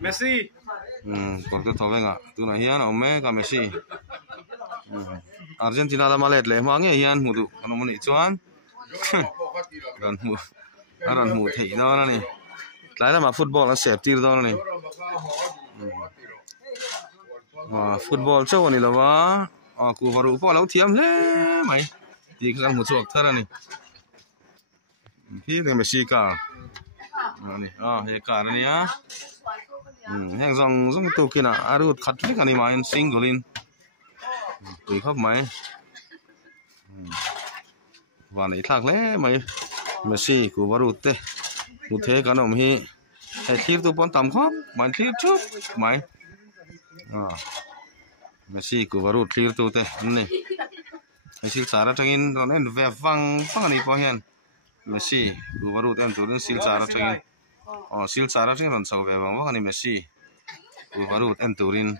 Messi còn cái thằng ngạ tu này hiền ông mẹ cả Messi Argentina là Malaysia lệ mà nghe hiền mù tụ nó muốn đi chuan ran mù thấy nó này lại là mà football là sẹp tiêu đó này football châu này là vả cú vào rùa lâu thiam thế mày thì cái một chuột thơ này khi cái Messi cả này cái cả này á hàng dòng tàu kia à rồi khát cái này mà anh single in tùy khắp mày và này thằng lẽ mày Messi cú vào rùa thế một thế cái nào hi hay thiếp tụ bọn tầm khóc mày thiếp chút mày Messi cú vào rùa thiếp tụ thế này Messi xả trong in rồi nên về văng này bao nhiêu Messi cú vào rùa em tụi nó xả trong in xả trong in rồi sau về văng này Messi cú vào rùa em tụi in